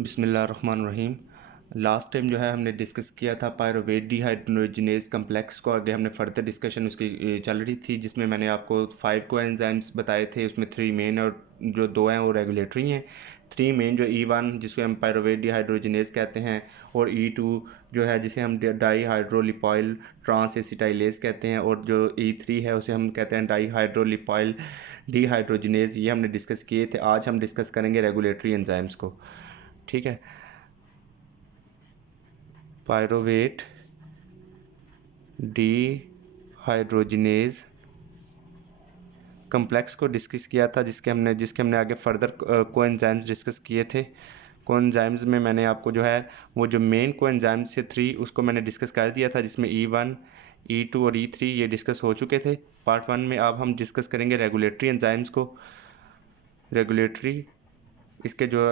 बिस्मिल्लाहिर्रहमानिर्रहीम। Last time जो है हमने डिस्कस किया था पायरोवेट डिहाइड्रोजिनेज कम्प्लेक्स को। आगे हमने फर्दर डिस्कशन उसकी चल रही थी, जिसमें मैंने आपको 5 कोएंजाइम्स बताए थे। उसमें 3 मेन और जो 2 हैं वो रेगुलेटरी हैं। 3 मेन जो E1 जिसको हम पायरोवेट डिहाइड्रोजिनेज कहते हैं, और E2 जो है जिसे हम डाईहाइड्रोलिपॉइल ट्रांस एसिटाइलेज कहते हैं, और जो E3 है उसे हम कहते हैं डाईहाइड्रोलिपॉइल डिहाइड्रोजिनेज। ये हमने डिस्कस किए थे। आज हम डिस्कस करेंगे रेगुलेटरी एंजाइम्स को। ठीक है। पायरोवेट डिहाइड्रोजिनेज कम्प्लेक्स को डिस्कस किया था, जिसके हमने आगे फर्दर कोएंजाइम्स डिस्कस किए थे। कोएंजाइम्स में मैंने आपको जो है वो जो मेन कोएंजाइम्स थे 3 उसको मैंने डिस्कस कर दिया था, जिसमें E1 E2 और E3 ये डिस्कस हो चुके थे पार्ट 1 में। अब हम डिस्कस करेंगे रेगुलेटरी एंजाइम्स को। रेगुलेटरी इसके जो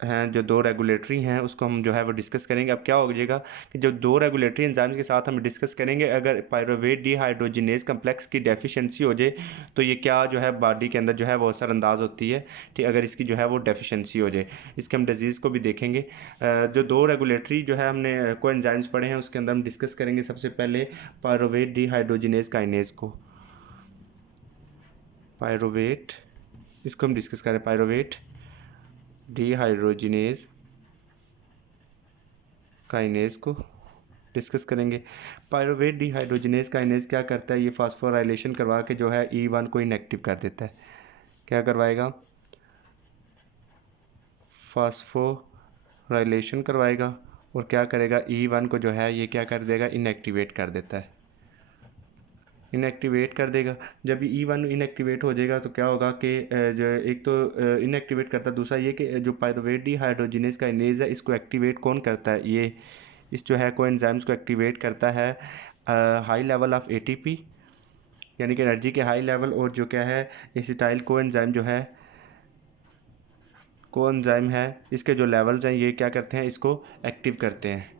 हैं, जो 2 रेगुलेटरी हैं उसको हम जो है वो डिस्कस करेंगे। अब क्या हो जाएगा कि जो 2 रेगुलेटरी एंजाइम्स के साथ हम डिस्कस करेंगे, अगर पायरोवेट डिहाइड्रोजिनेज कम्प्लेक्स की डेफिशिएंसी हो जाए तो ये क्या जो है बॉडी के अंदर जो है वो असरअंदाज होती है। ठीक, अगर इसकी जो है वो डेफिशिएंसी हो जाए, इसके हम डिजीज़ को भी देखेंगे। जो 2 रेगुलेटरी जो है हमने को एंजाइम्स पढ़े हैं उसके अंदर हम डिस्कस करेंगे सबसे पहले पायरोवेट डिहाइड्रोजिनेज काइनेज को। पायरोवेट इसको हम डिस्कस करें, पायरोवेट डिहाइड्रोजिनेज काइनेज को डिस्कस करेंगे। पायरोवेट डिहाइड्रोजिनेज काइनेज क्या करता है, ये फास्फोराइलेशन करवा के जो है E1 को इनएक्टिव कर देता है। क्या करवाएगा? फास्फोराइलेशन करवाएगा, और क्या करेगा E1 को जो है ये क्या कर देगा, इनएक्टिवेट कर देता है। इनएक्टिवेट कर देगा। जब E1 इनएक्टिवेट हो जाएगा तो क्या होगा कि जो एक तो इनएक्टिवेट करता है, दूसरा ये कि जो पायरोवेट डिहाइड्रोजिनेज काइनेज है इसको एक्टिवेट कौन करता है, ये इस जो है कोएंजाइम्स को एक्टिवेट करता है हाई लेवल ऑफ ATP, यानी कि एनर्जी के हाई लेवल। और जो क्या है एसिटाइल कोएंजाइम जो है कोएंजाइम है, इसके जो लेवल्स हैं ये क्या करते हैं, इसको एक्टिव करते हैं।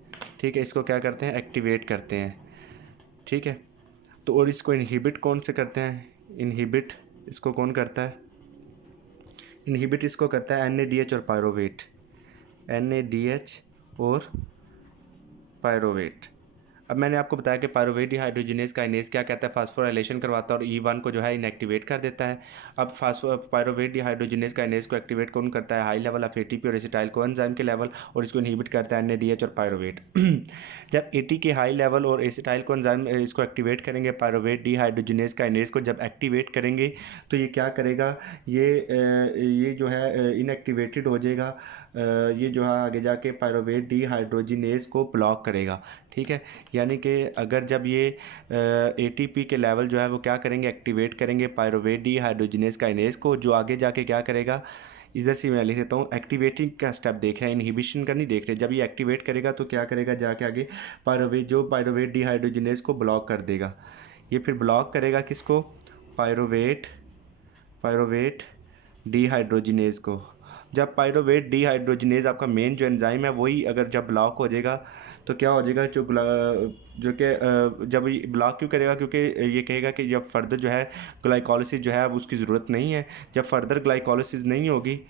ठीक है, इसको क्या करते हैं, एक्टिवेट करते हैं। ठीक है, तो और इसको इनहिबिट कौन से करते हैं, इनहिबिट इसको कौन करता है, इनहिबिट इसको करता है NADH और पायरोवेट, NADH और पायरोवेट। अब मैंने आपको बताया कि पायरोवेट डिहाइड्रोजिनेज काइनेज क्या कहता है, फास्फोराइलेशन करवाता है और E1 को जो है इनएक्टिवेट कर देता है। अब पायरोवेट डिहाइड्रोजिनेज काइनेज को एक्टिवेट कौन करता है, हाई लेवल ऑफ ATP और एसिटाइल कोएंजाइम के लेवल, और इसको इनहिबिट करता है NADH और पायरोवेट। जब AT के हाई लेवल और एसिटाइल कोएंजाइम इसको एक्टिवेट करेंगे, पायरोवेट डिहाइड्रोजिनेज काइनेज को जब एक्टिवेट करेंगे तो ये क्या करेगा, ये जो है इनएक्टिवेटेड हो जाएगा। ये जो है आगे जाके पायरोवेट डिहाइड्रोजिनेज को ब्लॉक करेगा। ठीक है, यानी कि अगर जब ये ATP के लेवल जो है वो क्या करेंगे, एक्टिवेट करेंगे पायरोवेट डिहाइड्रोजिनेज काइनेज को, जो आगे जाके क्या करेगा, इधर से मैं लिख देता हूँ, एक्टिवेटिंग का स्टेप देख रहे हैं, इनहिबिशन का नहीं देख रहे। जब ये एक्टिवेट करेगा तो क्या करेगा, जाके आगे पायरोवेट डिहाइड्रोजिनेज को ब्लॉक कर देगा। ये फिर ब्लॉक करेगा किसको, पायरोवेट डिहाइड्रोजिनेज को। जब पायरोवेट डिहाइड्रोजिनेज आपका मेन जो एंजाइम है वही अगर जब ब्लॉक हो जाएगा तो क्या हो जाएगा, जो कि जब ये ब्लॉक क्यों करेगा, क्योंकि ये कहेगा कि जब फर्दर जो है ग्लाइकोलिसिस जो है अब उसकी ज़रूरत नहीं है। जब फर्दर ग्लाइकोलिसिस नहीं होगी,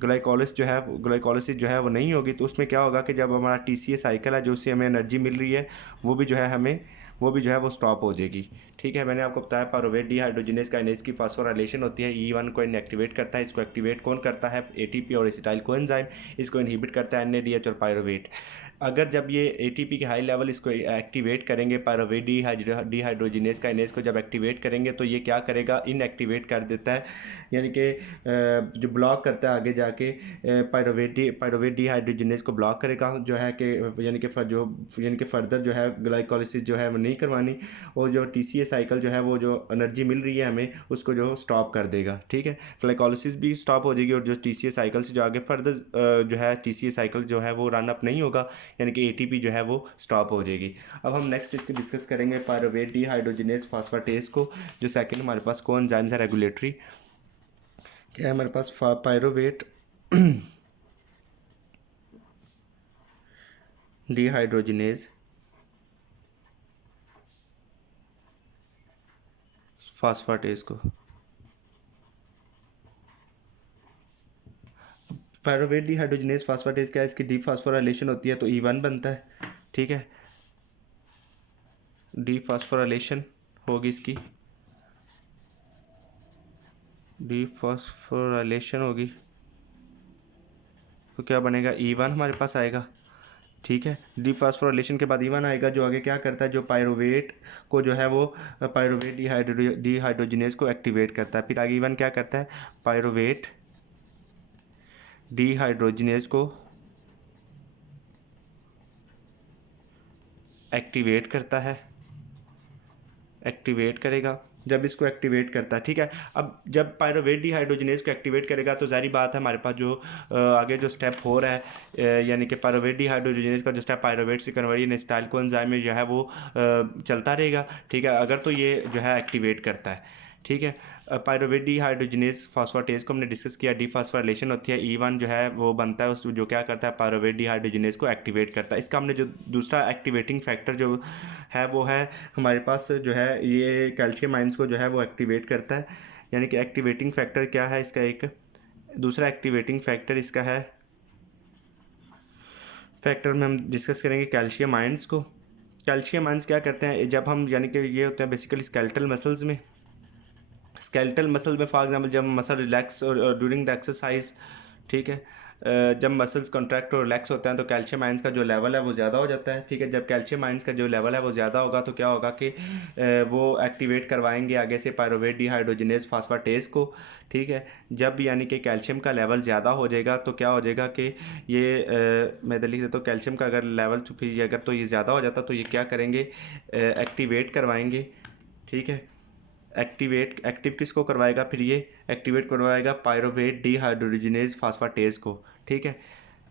ग्लाइकोलिसिस जो है वो नहीं होगी, तो उसमें क्या होगा कि जब हमारा TCA साइकिल है जो उससे हमें एनर्जी मिल रही है वो भी जो है हमें वो भी जो है वो स्टॉप हो जाएगी। ठीक है, मैंने आपको बताया पायरोवेट डिहाइड्रोजिनेज काइनेज की फास्फोराइलेशन होती है, E1 को इनएक्टिवेट करता है। इसको एक्टिवेट कौन करता है, ATP और एसिटाइल कोएंजाइम। इसको इनहिबिट करता है NADH और पायरोवेट। अगर जब ये ATP के हाई लेवल इसको एक्टिवेट करेंगे, पायरोवेट डिहाइड्रोजिनेज काइनेज को जब एक्टिवेट करेंगे तो ये क्या करेगा, इनएक्टिवेट कर देता है, यानी कि जो ब्लॉक करता है आगे जाके पायरोवेट डिहाइड्रोजिनेज को ब्लॉक करेगा, जो है कि यानी कि फर्दर जो है ग्लाइकोलिसिस जो है वो नहीं करवानी, और जो TCA साइकिल जो है वो जो एनर्जी मिल रही है हमें उसको जो स्टॉप कर देगा। ठीक है, ग्लाइकोलिसिस भी स्टॉप हो जाएगी, और जो TCA साइकिल से जो आगे फर्दर जो है TCA साइकिल जो है वो रन अप नहीं होगा, यानी कि ATP जो है वो स्टॉप हो जाएगी। अब हम नेक्स्ट इसकी डिस्कस करेंगे पायरोवेट डिहाइड्रोजिनेज फास्फेटेज को, जो सेकंड हमारे पास कौन एंजाइम्स है रेगुलेटरी। क्या है हमारे पास, पायरोवेट डिहाइड्रोजिनेज फास्फेटेज को। पायरोवेट डिहाइड्रोजनेज फास्फेटेज क्या है, इसकी डीफॉस्फोराइलेशन होती है तो E1 बनता है, ठीक है। डीफॉस्फोराइलेशन होगी इसकी, डीफॉस्फोराइलेशन होगी तो क्या बनेगा, E1 हमारे पास आएगा, ठीक है। डीफॉस्फोराइलेशन के बाद E1 आएगा, जो आगे क्या करता है, जो पायरोवेट को जो है वो पायरोवेट डिहाइड्रोजनेज को एक्टिवेट करता है। फिर आगे E1 क्या करता है, पायरोवेट डिहाइड्रोजनेज को एक्टिवेट करता है, एक्टिवेट करेगा। जब इसको एक्टिवेट करता है, ठीक है। अब जब पायरोवेट डिहाइड्रोजनेज को एक्टिवेट करेगा तो जारी बात है हमारे पास जो आगे जो स्टेप हो रहा है, यानी कि पायरोवेट डिहाइड्रोजनेज का जो स्टेप पायरोवेट से कन्वर्जन एसिटाइल कोएंजाइम में जो है वो चलता रहेगा, ठीक है, अगर तो ये जो है एक्टिवेट करता है, ठीक है। पायरोवेट डिहाइड्रोजनेज फास्फेटेज को हमने डिस्कस किया, डीफॉस्फोराइलेशन होती है, E1 जो है वो बनता है, उस जो क्या करता है, पायरोवेट डिहाइड्रोजनेज को एक्टिवेट करता है। इसका हमने जो दूसरा एक्टिवेटिंग फैक्टर जो है वो है हमारे पास जो है ये कैल्शियम आयंस को जो है वो एक्टिवेट करता है, यानी कि एक्टिवेटिंग फैक्टर क्या है इसका, एक दूसरा एक्टिवेटिंग फैक्टर इसका है, फैक्टर में हम डिस्कस करेंगे कैल्शियम आयंस को। कैल्शियम आयंस क्या करते हैं, जब हम यानी कि ये होते हैं बेसिकली स्केलेटल मसल्स में, स्केलेटल मसल में फॉर एग्जांपल जब मसल रिलैक्स और ड्यूरिंग द एक्सरसाइज, ठीक है, जब मसल्स कॉन्ट्रैक्ट और रिलैक्स होते हैं तो कैल्शियम आयंस का जो लेवल है वो ज़्यादा हो जाता है, ठीक है। जब कैल्शियम आयंस का जो लेवल है वो ज़्यादा होगा तो क्या होगा कि वो एक्टिवेट करवाएंगे आगे से पायरोवेट डिहाइड्रोजनेज फास्फेटेज को, ठीक है। जब यानी कि कैल्शियम का लेवल ज़्यादा हो जाएगा तो क्या हो जाएगा कि ये मैं लिख देता हूँ, कैल्शियम का अगर लेवल फिर अगर तो ये ज़्यादा हो जाता तो ये क्या करेंगे, एक्टिवेट करवाएंगे, ठीक है। एक्टिव किसको करवाएगा, फिर ये एक्टिवेट करवाएगा पायरोवेट डिहाइड्रोजनेज फास्फेटेज को, ठीक है।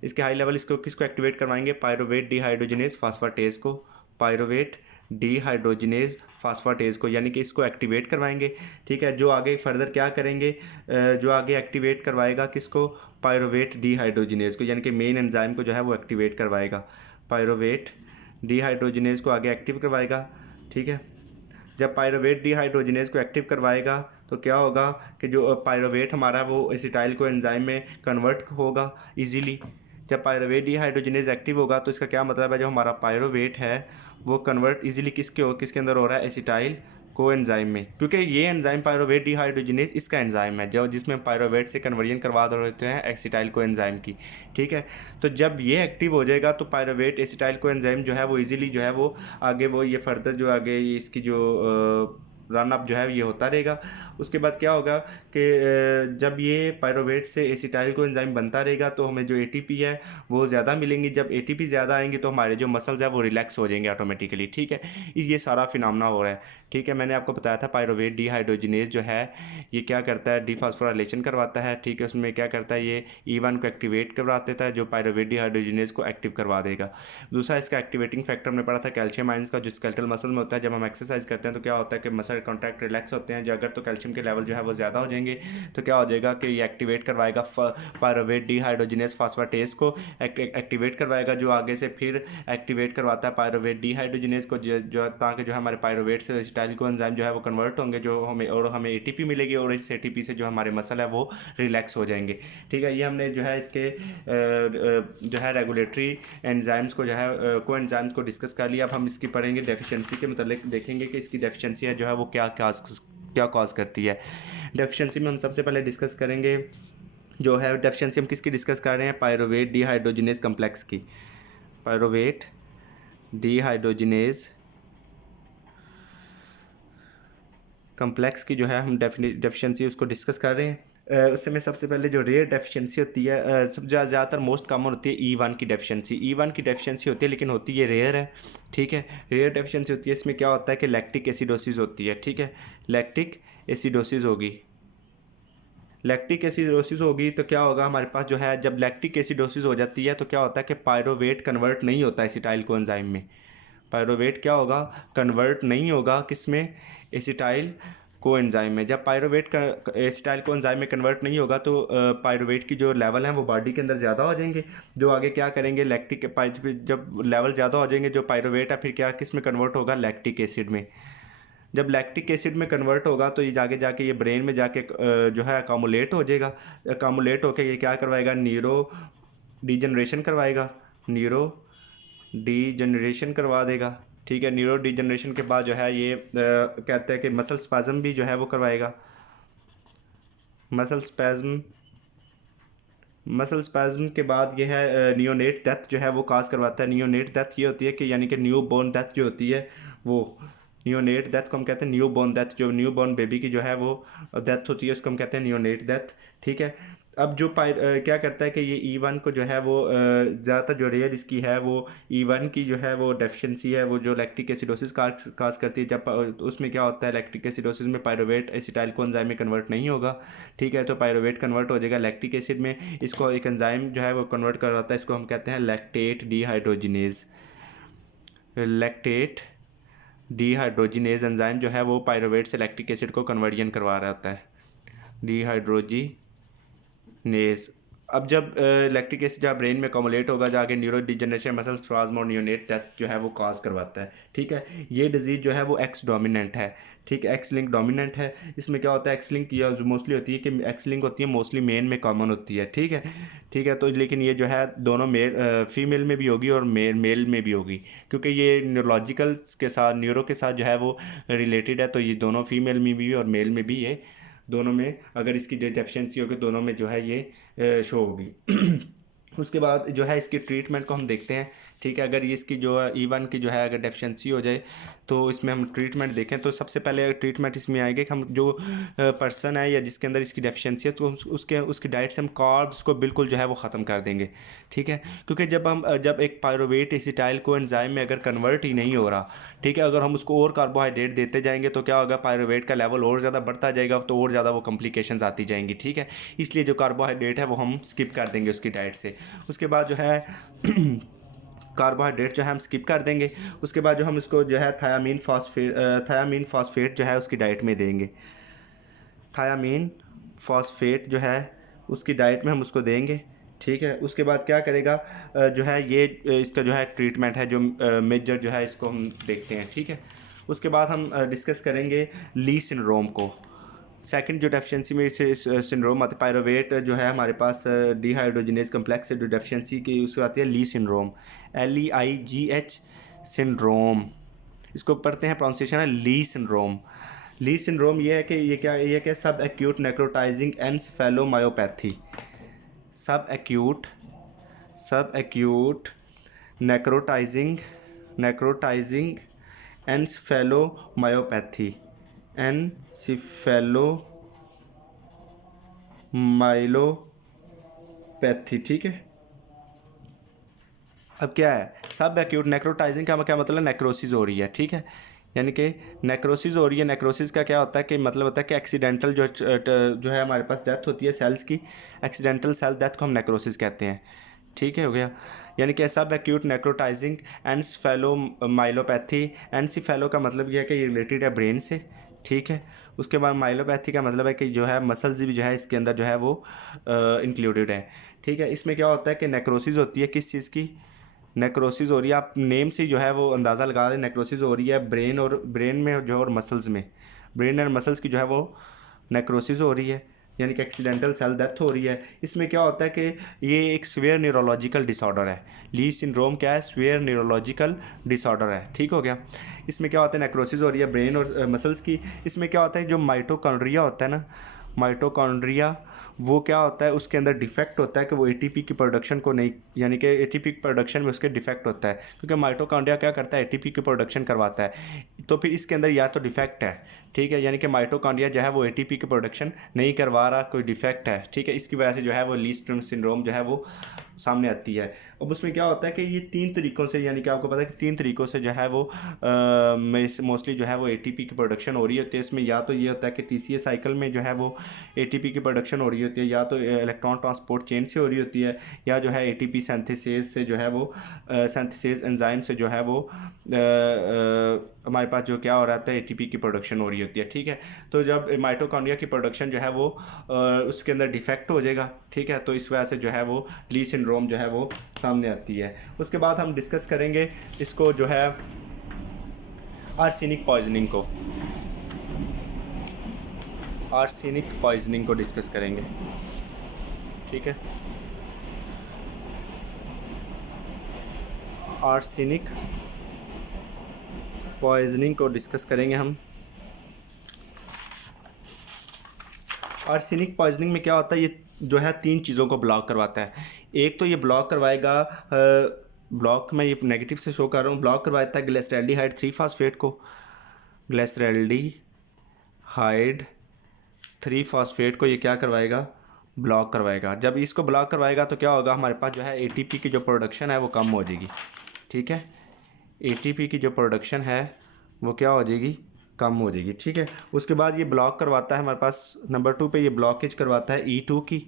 इसके हाई लेवल इसको किसको एक्टिवेट करवाएंगे, पायरोवेट डिहाइड्रोजनेज फास्फेटेज को, पायरोवेट डिहाइड्रोजनेज फास्फेटेज को, यानी कि इसको एक्टिवेट करवाएंगे, ठीक है। जो आगे फर्दर क्या करेंगे, जो आगे एक्टिवेट करवाएगा किसको, पायरोवेट डिहाइड्रोजनेज को, यानी कि मेन एंजाइम को जो है वो एक्टिवेट करवाएगा, पायरोवेट डिहाइड्रोजनेज को आगे एक्टिव करवाएगा, ठीक है। जब पायरोवेट डिहाइड्रोजनेज को एक्टिव करवाएगा तो क्या होगा कि जो पायरोवेट हमारा वो एसिटाइल को एंजाइम में कन्वर्ट होगा इजीली। जब पायरोवेट डिहाइड्रोजनेज एक्टिव होगा तो इसका क्या मतलब है, जो हमारा पायरोवेट है वो कन्वर्ट इजीली किसके अंदर हो रहा है, एसिटाइल को एंजाइम में, क्योंकि ये एंजाइम पायरोवेट डिहाइड्रोजनेज इसका एंजाइम है जो जिसमें पायरोवेट से कन्वर्जन करवा देते हैं एसिटाइल को एंजाइम की, ठीक है। तो जब ये एक्टिव हो जाएगा तो पायरोवेट एसिटाइल को एंजाइम जो है वो इजीली जो है वो आगे वो ये फर्दर जो आगे इसकी जो रन अप जो है ये होता रहेगा। उसके बाद क्या होगा कि जब ये पायरोवेट से एसिटाइल को एंजाइम बनता रहेगा तो हमें जो एटीपी है वो ज़्यादा मिलेंगी। जब एटीपी ज़्यादा आएंगे तो हमारे जो मसल्स है वो रिलैक्स हो जाएंगे ऑटोमेटिकली, ठीक है। ये सारा फिनोमेना हो रहा है, ठीक है। मैंने आपको बताया था पायरोवेट डिहाइड्रोजनेज जो है ये क्या करता है, डीफॉस्फोराइलेशन करवाता है, ठीक है। उसमें क्या करता है, ये E1 को एक्टिवेट करवा देता है जो पायरोवेट डिहाइड्रोजनेज को एक्टिव करवा देगा। दूसरा इसका एक्टिवेटिंग फैक्टर हमने पढ़ा था कैल्शियम आयंस का, जो स्केलेटल मसल में होता है। जब हम एक्सरसाइज करते हैं तो क्या होता है कि मसल कॉन्ट्रैक्ट रिलैक्स होते हैं, जो अगर तो कैल्शियम के लेवल जो है वो ज़्यादा हो जाएंगे तो क्या हो जाएगा कि ये एक्टिवेट करवाएगा पायरोवेट डिहाइड्रोजनेज फास्फेटेज को एक्टिवेट करवाएगा, जो आगे से फिर एक्टिवेट करवाता है पायरोवेट डिहाइड्रोजनेज को, जो ताकि जो हमारे पायरोवेट से एसिटाइल को एंजाइम जो है वो कन्वर्ट होंगे, जो हमें एटीपी मिलेगी और इस एटीपी से जो हमारे मसल है वो रिलैक्स हो जाएंगे, ठीक है। ये हमने जो है इसके जो है रेगुलेटरी एंजाइम्स को जो है को एंजाइम्स को डिस्कस कर लिया। अब हम इसकी पढ़ेंगे डेफिशिएंसी के मतलब देखेंगे कि इसकी डेफिशिएंसी है जो है वो क्या कॉज करती है। डेफिशिएंसी में हम सबसे पहले डिस्कस करेंगे जो है डेफिशिएंसी हम किसकी डिस्कस कर रहे हैं, पायरोवेट डिहाइड्रोजनेज कम्प्लेक्स की, पायरोवेट डिहाइड्रोजनेज कम्प्लेक्स की जो है हम डेफिशिएंसी उसको डिस्कस कर रहे हैं। उससे में सबसे पहले जो रेयर डेफिशिएंसी होती है, सब ज़्यादातर मोस्ट कॉमन होती है E1 की डेफिशिएंसी। E1 की डेफिशिएंसी होती है लेकिन होती है रेयर है, ठीक है। रेयर डेफिशिएंसी होती है, इसमें क्या होता है कि लैक्टिक एसिडोसिस होती है, ठीक है। लैक्टिक एसिडोसिस होगी, लैक्टिक एसिडोसिस होगी तो क्या होगा हमारे पास जो है, जब लैक्टिक एसिडोसिस हो जाती है तो क्या होता है कि पायरोवेट कन्वर्ट नहीं होता एसिटाइल को एंजाइम में। पायरोवेट क्या होगा, कन्वर्ट नहीं होगा किसमें, एसिटाइल को एंजाइम में। जब पायरोवेट का एसिटाइल को एंजाइम में कन्वर्ट नहीं होगा तो पायरोवेट की जो लेवल है वो बॉडी के अंदर ज़्यादा हो जाएंगे, जो आगे क्या करेंगे लैक्टिक, जब लेवल ज़्यादा हो जाएंगे जो पायरोवेट है फिर क्या किस में कन्वर्ट होगा, लैक्टिक एसिड में, जब लैक्टिक एसिड में कन्वर्ट होगा तो ये जाके जाके ये ब्रेन में जाके जो है अकामुलेट हो जाएगा। अकामुलेट होकर ये क्या करवाएगा, न्यूरो डिजनरेशन करवाएगा, न्यूरो डीजनरेशन करवा देगा। ठीक है, न्यूरो डिजनरेशन के बाद जो है ये कहते हैं कि मसल स्पैज़म भी जो है वो करवाएगा। मसल स्पैज़म के बाद ये है नियोनेट डेथ जो है वो काज करवाता है। नियोनेट डेथ ये होती है कि यानी कि न्यू बॉर्न डेथ जो होती है वो, नियोनेट डेथ को हम कहते हैं न्यू बॉर्न डेथ। जो न्यू बॉर्न बेबी की जो है वो डेथ होती है उसको हम कहते हैं नियोनेट डेथ। ठीक है, अब जो क्या करता है कि ये E1 को जो है वो ज़्यादातर जो रेयर इसकी है वो E1 की जो है वो डेफिशिएंसी है, वो जो लैक्टिक एसिडोसिस काज करती है। जब उसमें क्या होता है, लैक्टिक एसिडोसिस में पायरुवेट एसिटाइल को एंजाइम में कन्वर्ट नहीं होगा। ठीक है, तो पायरुवेट कन्वर्ट हो जाएगा लैक्टिक एसिड में, इसको एक एंजाइम जो है वो कन्वर्ट करवाता है, इसको हम कहते हैं lactate dehydrogenase. Lactate dehydrogenase enzyme जो है वो पायरुवेट से लैक्टिक एसिड को कन्वर्जन करवा रहा होता है, डीहाइड्रोजिनेज। अब जब लैक्टिक एसिड जब ब्रेन में कमुलेट होगा जाके न्यूरो डिजनरेशन, मसल स्पाज्म और नियोनेट डेथ जो है वो कॉज करवाता है। ठीक है, ये डिजीज़ जो है वो एक्स डोमिनेंट है। ठीक है, एक्स लिंक डोमिनेंट है। इसमें क्या होता है, एक्स लिंक या जो मोस्टली होती है कि एक्स लिंक होती है मोस्टली मेन में कॉमन होती है। ठीक है, ठीक है, तो लेकिन ये जो है दोनों फीमेल में भी होगी और मेल में भी होगी, क्योंकि ये न्यूरोलॉजिकल के साथ, न्यूरो के साथ जो है वो रिलेटेड है। तो ये दोनों फीमेल में भी और मेल में भी, ये दोनों में अगर इसकी डेफिशिएंसी होगी दोनों में जो है ये शो होगी। उसके बाद जो है इसकी ट्रीटमेंट को हम देखते हैं। ठीक है, अगर ये इसकी जो E1 की जो है अगर डेफिशिएंसी हो जाए तो इसमें हम ट्रीटमेंट देखें तो सबसे पहले ट्रीटमेंट इसमें आएगी कि हम जो पर्सन है या जिसके अंदर इसकी डेफिशिएंसी है तो उसकी डाइट से हम कार्ब्स को बिल्कुल जो है वो ख़त्म कर देंगे। ठीक है, क्योंकि जब एक पायरुवेट एसिटाइल को एंजाइम में अगर कन्वर्ट ही नहीं हो रहा, ठीक है, अगर हम उसको और कार्बोहाइड्रेट देते जाएंगे तो क्या होगा, पायरुवेट का लेवल और ज़्यादा बढ़ता जाएगा, तो और ज़्यादा वो कॉम्प्लिकेशंस आती जाएंगी। ठीक है, इसलिए जो कार्बोहाइड्रेट है वो हम स्किप कर देंगे उसकी डाइट से। उसके बाद जो है कार्बोहाइड्रेट जो है हम स्किप कर देंगे। उसके बाद जो हम इसको जो है थायामीन फॉस्फेट जो है उसकी डाइट में देंगे। थायामीन फॉस्फेट जो है उसकी डाइट में हम उसको देंगे। ठीक है, उसके बाद क्या करेगा जो है ये इसका जो है ट्रीटमेंट है जो मेजर जो है इसको हम देखते हैं। ठीक है, उसके बाद हम डिस्कस करेंगे ली सिंड्रोम को। सेकंड जो डेफिशिएंसी में इसे सिंड्रोम आती है, पायरुवेट जो है हमारे पास डीहाइड्रोजिनेज कम्प्लेक्स से जो डेफिशिएंसी की उसको आती है ली सिंड्रोम, LEIGH सिंड्रोम। इसको पढ़ते हैं, प्रोनाउंसिएशन है ली सिंड्रोम। ली सिंड्रोम ये है कि ये क्या सब एक्यूट नेक्रोटाइजिंग एन्सेफेलोमायोपैथी, सब एक्यूट नेक्रोटाइजिंग एन्सेफेलोमायोपैथी, एन्सेफेलोमाइलोपैथी। ठीक है, अब क्या है सब एक्यूट नेक्रोटाइजिंग का क्या मतलब, नेक्रोसिस हो रही है। ठीक है, यानी कि नेक्रोसिस हो रही है। नेक्रोसिस का क्या होता है कि मतलब होता है कि एक्सीडेंटल जो है हमारे पास डेथ होती है सेल्स की, एक्सीडेंटल सेल डेथ को हम नेक्रोसिस कहते हैं। ठीक है, हो गया, यानी कि सब एक्यूट नेक्रोटाइजिंग एन्सेफेलोमाइलोपैथी। एन्सेफेलो का मतलब यह है कि ये रिलेटेड है ब्रेन से। ठीक है, उसके बाद माइलोपैथी का मतलब है कि जो है मसल्स भी जो है इसके अंदर जो है वो इंक्लूडेड है। ठीक है, इसमें क्या होता है कि नेक्रोसिस होती है, किस चीज़ की नेक्रोसिस हो रही है, आप नेम से जो है वो अंदाज़ा लगा रहे, नेक्रोसिस हो रही है ब्रेन में जो है और मसल्स में, ब्रेन एंड मसल्स की जो है वो नेक्रोसिस हो रही है, यानी कि एक्सीडेंटल सेल डेथ हो रही है। इसमें क्या होता है कि ये एक स्वेयर न्यूरोलॉजिकल डिसऑर्डर है। ली सिंड्रोम क्या है, स्वेयर न्यूरोलॉजिकल डिसऑर्डर है। ठीक हो गया, इसमें क्या होता है नेक्रोसिस हो रही है ब्रेन और मसल्स की। इसमें क्या होता है जो माइटोकॉन्ड्रिया होता है ना, माइटोकॉन्ड्रिया वो क्या होता है, उसके अंदर डिफेक्ट होता है कि वो ATP की प्रोडक्शन को नहीं, यानी कि ATP प्रोडक्शन में उसके डिफेक्ट होता है, क्योंकि माइटोकॉन्ड्रिया क्या करता है ATP की प्रोडक्शन करवाता है। तो फिर इसके अंदर या तो डिफेक्ट है, ठीक है, यानी कि माइटोकॉन्ड्रिया जो है वो ATP की प्रोडक्शन नहीं करवा रहा, कोई डिफेक्ट है। ठीक है, इसकी वजह से जो है वो ली सिंड्रोम जो है वो सामने आती है। अब उसमें क्या होता है कि ये 3 तरीक़ों से, यानी कि आपको पता है कि 3 तरीक़ों से जो है वो मोस्टली जो है वो ATP की प्रोडक्शन हो रही होती है। इसमें या तो ये होता है कि TCA साइकिल में जो है वो ATP की प्रोडक्शन हो रही होती है, या तो इलेक्ट्रॉन ट्रांसपोर्ट चेन से हो रही होती है, या जो है ATP सिंथेसिस से जो है वो सिंथेसिस एंजाइम से जो है वो हमारे पास जो क्या हो रहा है ATP की प्रोडक्शन हो रही होती है। ठीक है, तो जब माइटोकॉन्ड्रिया की प्रोडक्शन जो है वो उसके अंदर डिफेक्ट हो जाएगा। ठीक है, तो इस वजह से जो है वो ली सिंड्रोम जो है वो सामने आती है। उसके बाद हम डिस्कस करेंगे इसको जो है आर्सेनिक पॉइजनिंग को। आर्सेनिक पॉइजनिंग को डिस्कस करेंगे। ठीक है, आर्सेनिक पॉइजनिंग को डिस्कस करेंगे हम। आर्सेनिक पॉइजनिंग में क्या होता है, ये जो है 3 चीज़ों को ब्लॉक करवाता है। एक तो ये ब्लॉक करवाएगा, ब्लॉक में ये नेगेटिव से शो कर रहा हूँ, ब्लॉक करवाता है ग्लिसरॉल्डिहाइड 3-फॉस्फेट को। ग्लिसरॉल्डिहाइड 3-फॉस्फेट को ये क्या करवाएगा, ब्लॉक करवाएगा। जब इसको ब्लॉक करवाएगा तो क्या होगा, हमारे पास जो है एटीपी की जो प्रोडक्शन है वो कम हो जाएगी। ठीक है, एटीपी की जो प्रोडक्शन है वो क्या हो जाएगी, कम हो जाएगी। ठीक है, उसके बाद ये ब्लॉक करवाता है हमारे पास नंबर 2 पे, ये ब्लॉकेज करवाता है E2 की।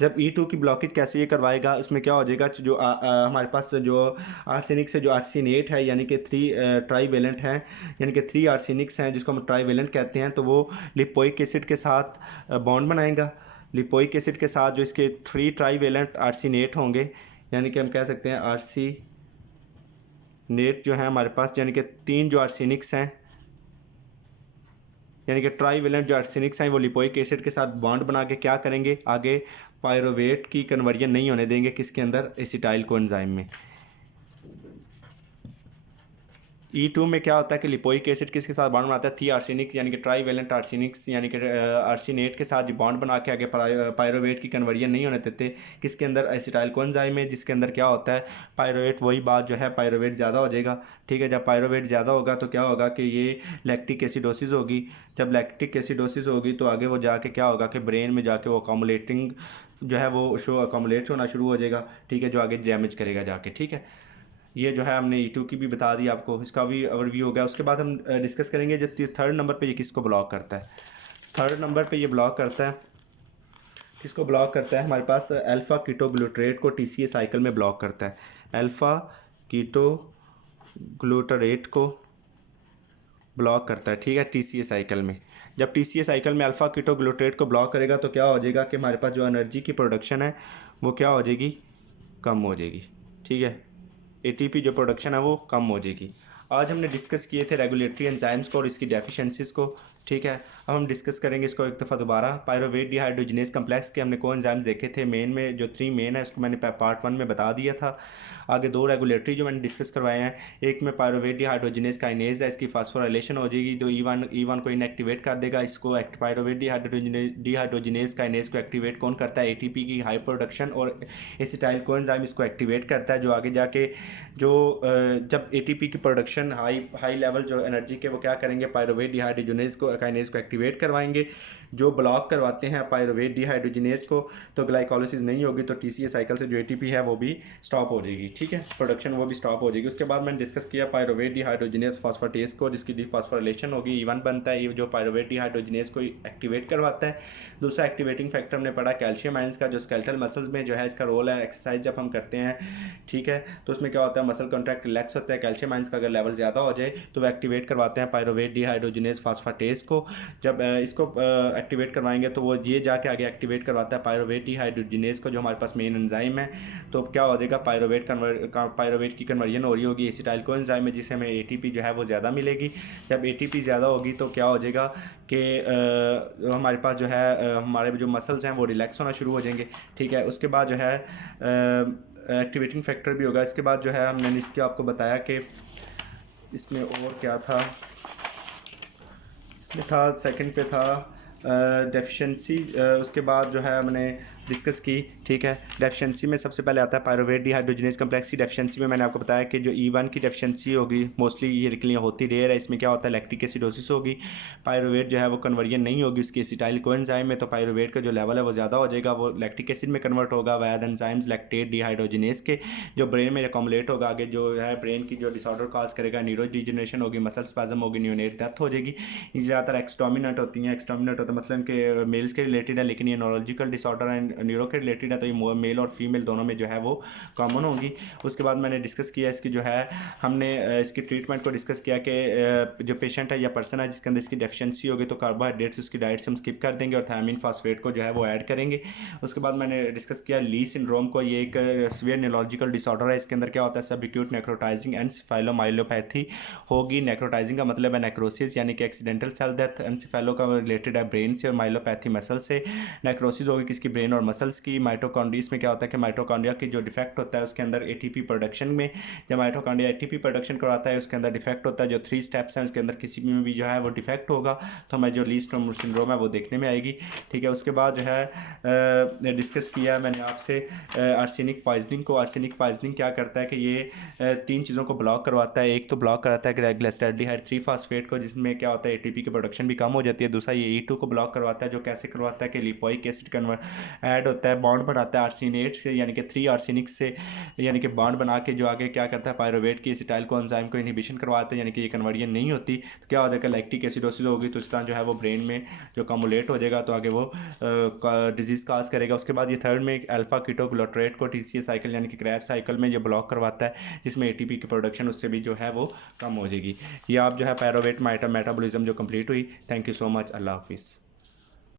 जब E2 की ब्लॉकेज कैसे ये करवाएगा, उसमें क्या हो जाएगा, जो हमारे पास जो आर्सेनिक से जो आर्सेनेट है, यानी कि 3 ट्राईवेलेंट हैं, यानी कि 3 आर्सेनिक्स हैं जिसको हम ट्राईवेलेंट कहते हैं, तो वो लिपोइक एसिड के साथ बॉन्ड बनाएगा। लिपोइक एसिड के साथ जो इसके 3 ट्राईवेलेंट आर्सेनेट होंगे, यानी कि हम कह सकते हैं आर्सेनेट जो है हमारे पास, यानी कि 3 जो आर्सेनिक्स हैं, यानी कि ट्राईवेलेंट जो आर्सेनिक्स हैं, वो लिपोइक एसिड के साथ बॉन्ड बना के क्या करेंगे, आगे पायरोवेट की कन्वर्जन नहीं होने देंगे किसके अंदर, एसिटाइल कोएंजाइम में। E2 में क्या होता है कि लिपोइक एसिड किसके साथ बॉन्ड बनाता है, 3 आर्सेनिक्स, यानी कि ट्राईवेलेंट आर्सेनिक्स, यानी कि आर्सेनेट के साथ बॉन्ड बना के आगे पायरोवेट की कन्वर्जन नहीं होने देते किसके अंदर, एसिटाइल कोएंजाइम में, जिसके अंदर क्या होता है पायरोवेट, वही बात जो है पायरोवेट ज़्यादा हो जाएगा। ठीक है, जब पायरोवेट ज़्यादा होगा तो क्या होगा कि ये लैक्टिक एसिडोसिस होगी। जब लैक्टिक एसिडोसिस होगी तो आगे वो जाके क्या होगा कि ब्रेन में जाके वो अकोमुलेटिंग जो है वो अकोमुलेट होना शुरू हो जाएगा। ठीक है, जो आगे डैमेज करेगा जाके। ठीक है, ये जो है हमने E2 की भी बता दी आपको, इसका भी ओवरव्यू हो गया। उसके बाद हम डिस्कस करेंगे जो 3rd नंबर पे ये किसको ब्लॉक करता है। 3rd नंबर पे ये ब्लॉक करता है, किसको ब्लॉक करता है, हमारे पास अल्फ़ा कीटोग्लूटरेट को TCA साइकिल में ब्लॉक करता है। अल्फ़ा कीटोग्लूटरेट को ब्लॉक करता है। ठीक है, TCA साइकिल में। जब TCA साइकिल में अल्फ़ा कीटोग्लूटरेट को ब्लॉक करेगा तो क्या हो जाएगा कि हमारे पास जो एनर्जी की प्रोडक्शन है वो क्या हो जाएगी, कम हो जाएगी। ठीक है, एटीपी जो प्रोडक्शन है वो कम हो जाएगी। आज हमने डिस्कस किए थे रेगुलेटरी एंजाइम्स को और इसकी डेफिशिएंसीज को। ठीक है, अब हम डिस्कस करेंगे इसको एक दफ़ा दोबारा। पायरोवेट डिहाइड्रोजिनेज कम्प्लेक्स के हमने को एंजाइम्स देखे थे, मेन में जो 3 मेन है उसको मैंने पार्ट 1 में बता दिया था। आगे 2 रेगुलेटरी जो मैंने डिस्कस करवाए हैं, एक में पायरोवेट डिहाइड्रोजिनेज काइनेज है, इसकी फास्फोराइलेशन हो जाएगी तो E1 को इनएक्टिवेट कर देगा। इसको पायरोवेट डिहाइड्रोजिनेज काइनेज को एक्टिवेट कौन करता है, एटीपी की हाई प्रोडक्शन, और एसिटाइल कोएंजाइम इसको एक्टिवेट करता है, जो आगे जाके जो जब एटीपी की प्रोडक्शन हाई लेवल जो एनर्जी के वो क्या करेंगे, पायरोवेट डिहाइड्रोजिनेज को काइनेज को एक्टिवेट करवाएंगे। जो ब्लॉक करवाते हैं पायरोवेट डिहाइड्रोजिनेज को तो ग्लाइकोलाइसिस नहीं होगी, तो TCA साइकिल से जो एटीपी है वो भी स्टॉप हो जाएगी। ठीक है, प्रोडक्शन वो भी स्टॉप हो जाएगी। उसके बाद मैंने डिस्कस किया पायरोवेट डिहाइड्रोजिनेज फॉस्फेटेज को, जिसकी डिफॉस्फोराइलेशन होगी, E1 बनता है, ये जो पायरोवेट डिहाइड्रोजिनेज को एक्टिवेट करवाता है। दूसरा एक्टिवेटिंग फैक्टर हमने पढ़ा कैल्शियम आयंस का, जो स्केलेटल मसल्स में जो है इसका रोल है। एक्सरसाइज जब हम करते हैं, ठीक है, तो उसमें क्या होता है, मसल कॉन्ट्रैक्ट रिलैक्स होता है, कैल्शियम आयंस का अगर लेवल ज़्यादा हो जाए तो वो एक्टिवेट करवाते हैं पायरोवेट डिहाइड्रोजिनेज फॉस्फेटेज को। जब इसको एक्टिवेट करवाएंगे तो वो ये जाके आगे एक्टिवेट करवाता है पायरोवेट डिहाइड्रोजिनेज को, जो हमारे पास मेन एंजाइम है। तो क्या हो जाएगा, पायरोवेट की कन्वर्जन हो रही होगी एसिटाइल कोएंजाइम में, जिससे हमें एटीपी जो है वो ज़्यादा मिलेगी। जब एटीपी ज़्यादा होगी तो क्या हो जाएगा कि हमारे पास जो है हमारे जो मसल्स हैं वो रिलैक्स होना शुरू हो जाएंगे। ठीक है, उसके बाद जो है एक्टिवेटिंग फैक्टर भी होगा। इसके बाद जो है मैंने इसके आपको बताया कि इसमें और क्या था, इसमें था सेकंड पे था डेफिशिएंसी। उसके बाद जो है मैंने डिस्कस की। ठीक है, डेफिशिएंसी में सबसे पहले आता है पायरोवेट डिहाइड्रोजिनेज कम्प्लेक्स की डेफिशिएंसी में मैंने आपको बताया कि जो E1 की डेफिशिएंसी होगी, मोस्टली ये निकली होती रेयर है, इसमें क्या होता है लैक्टिक एसिडोसिस होगी। पायरोवेट जो है वो कन्वर्जन नहीं होगी उसकी एसिटाइल कोएंजाइम में, तो पायरोवेट का जो लेवल है वो ज़्यादा हो जाएगा, वो लैक्टिक एसिड में कन्वर्ट होगा via the enzymes lactate dehydrogenase के, जो ब्रेन में अकोमुलेट होगा। आगे जो है ब्रेन की जो डिसऑर्डर काज करेगा, न्यूरोडिजेनरेशन होगी, मसल स्पैज्म होगी, न्यूनेट डेथ हो जाएगी। ये ज़्यादातर एक्सडोमिनेंट होती हैं, एक्सडोमिनेंट होता है मसलन के मेल्स के रिलेटेड है, लेकिन ये न्यूरोलॉजिकल डिसऑर्डर एंड न्यूरो के रिलेटेड है, तो ये मेल और फीमेल दोनों में जो है वो कॉमन होंगी। उसके बाद मैंने डिस्कस किया इसकी जो है, हमने इसकी ट्रीटमेंट को डिस्कस किया कि जो पेशेंट है या पर्सन है जिसके अंदर इसकी डेफिशिएंसी होगी तो कार्बोहाइड्रेट्स उसकी डाइट से हम स्किप कर देंगे और थायमिन फास्फेट को जो है वो ऐड करेंगे। उसके बाद मैंने डिस्कस किया ली सिंड्रोम को, ये एक सीवियर न्यूरोलॉजिकल डिसऑर्डर है। इसके अंदर क्या होता है, सब एक्यूट नेक्रोटाइजिंग एनसेफेलोमाइलोपैथी होगी। नेक्रोटाइजिंग का मतलब है नेक्रोसिस यानी कि एक्सीडेंटल सेल डेथ, एनसेफेलो का रिलेटेड है ब्रेन से और माइलोपैथी मसल से। नेक्रोसिस होगी किसकी, ब्रेन और मसल्स की। माइटोकॉन्ड्रिया में क्या होता है कि माइटोकॉन्ड्रिया की जो डिफेक्ट होता है उसके अंदर एटीपी प्रोडक्शन में, जब माइटोकॉन्ड्रिया एटीपी प्रोडक्शन करवाता है उसके अंदर डिफेक्ट होता है। जो 3 स्टेप्स हैं उसके अंदर किसी में भी जो है वो डिफेक्ट होगा तो हमें जो ली सिंड्रोम है वो देखने में आएगी। ठीक है, उसके बाद जो है डिस्कस किया मैंने आपसे आर्सेनिक पॉइजनिंग को। आर्सेनिक पॉइजनिंग क्या करता है कि ये 3 चीज़ों को ब्लॉक करवाता है। एक तो ब्लॉक कराता है ग्लिसरॉल्डिहाइड 3 फास्फेट को, जिसमें क्या होता है एटीपी की प्रोडक्शन भी कम हो जाती है। दूसरा ये E2 को ब्लॉक करवाता है, जो कैसे करवाता है कि लिपोइक एसिड कन्वर्ट ऐड होता है, बॉन्ड बनाता है आर्सेनेट से यानी कि 3 आर्सेनिक से, यानी कि बॉन्ड बना के जो आगे क्या करता है पायरोवेट की एसिटाइल को एंजाइम को इनहिबिशन करवाता है, यानी कि ये कन्वर्जन नहीं होती तो क्या हो जाएगा लैक्टिक एसिडोसिस होगी, तो इस तरह जो है वो ब्रेन में जो कमुलेट हो जाएगा तो आगे वो डिजीज़ काज करेगा। उसके बाद ये थर्ड में अल्फा कीटोग्लूटारेट को TCA साइकिल यानी कि क्रैब साइकिल में जो ब्लॉक करवाता है, जिसमें एटीपी की प्रोडक्शन उससे भी जो है वो कम हो जाएगी। ये आप जो है पायरोवेट मेटाबॉलिज्म जो कंप्लीट हुई। थैंक यू सो मच, अल्लाह हाफिज़।